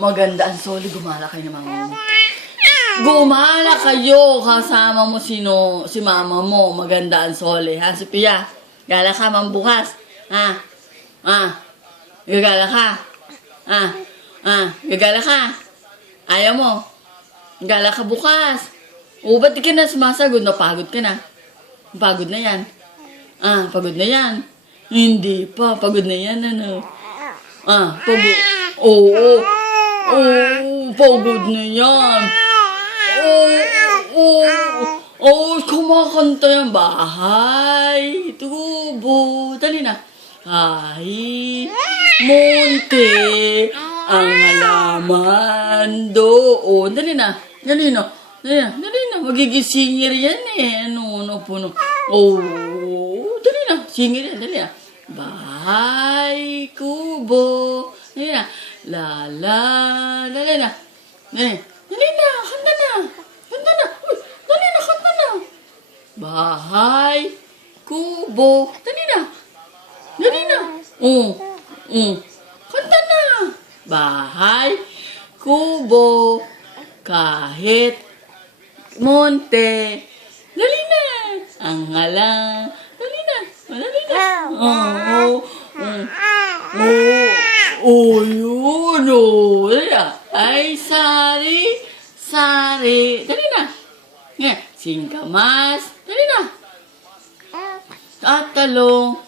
Maganda ang soli. Gumala kayo naman. Gumala kayo kasama mo si mama mo. Maganda ang soli, ha? Si Pia, gala ka mambukas. Gagala ka. Gagala ka. Ayaw mo. Gala ka bukas. Ba't di ka na sumasagot? Napagod ka na. Pagod na yan. Pagod na yan. Hindi pa. Pagod na yan, ano? Pagod. Oo. Pagod na yan. Kumakanta yan. Bahay, tubo. Dali na. Ay, monte, ang halaman doon. Dali na. Magiging singer yan eh. Puno. Dali na. Singer yan, dali na. Bahay, kubo. Dali na. Dali na. Kanta na. Kanta na. Bahay, kubo. Dali na. Kanta na. Bahay, kubo, kahit monte. Dali na. Ang halang. Dali na. Yun. Dali na. Ay, sari. Dali na. Singkamas. Dali na. At talong.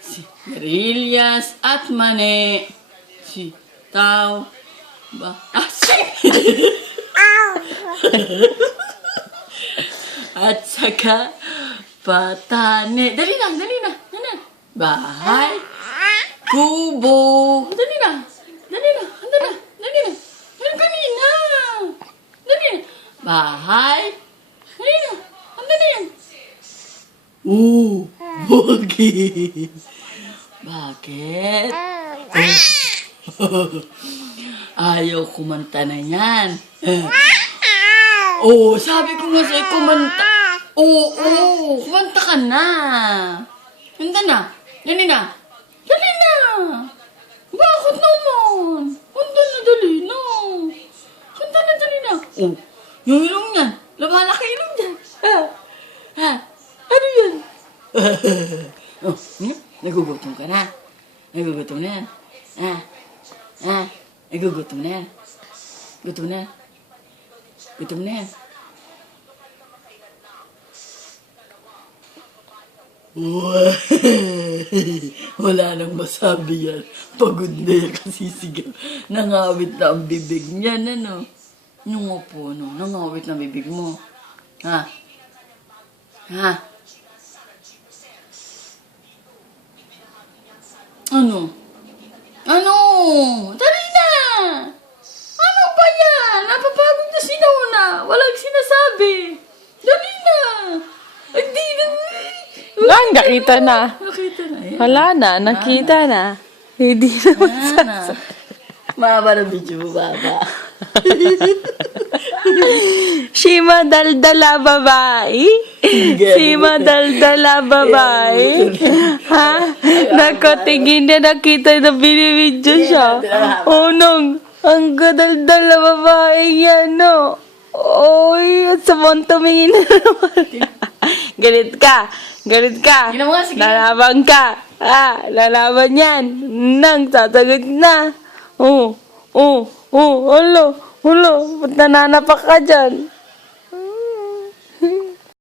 Sigarilyas at mani. Sitaw. At saka patane. Dali na. Bahay. Kubo. Dali na. Kanina. Dali na. Bahay. Dali na. Bakit? Ayaw kumanta na yan. Sabi ko nga sa'yo, kumanta. Kumanta ka na. Kanta na. Dali na. Bakit naman? Kanta na, dali na. Yung ilong niyan. Lumalaki ilong niyan. Ano yan? Nagugutom ka na. Nagugutom na. Gutom na. Wala nang masabi yan. Pagod na yan kasi sigaw. Nangawit na ang bibig niyan, ano? Yung po, no? Nangawit na bibig mo. Ano? Dali na! Ano ba yan? Napapagod na si Nona. Walang sinasabi. Dali na! Hindi na. Nakita na. Yan. Wala na, nakita na. Hindi na masasabi. Mahaba na video mo, baba. Shima daldala babae. Shima daldala babae. Ha? Nako, tingin na nakita na binibidyo siya. Ang gadaldala babae yan, no? At sa mong tumingin na naman. Galit ka. Lalaban ka. Lalaban yan. Nang sasagot na. Ba't nananapak ka dyan?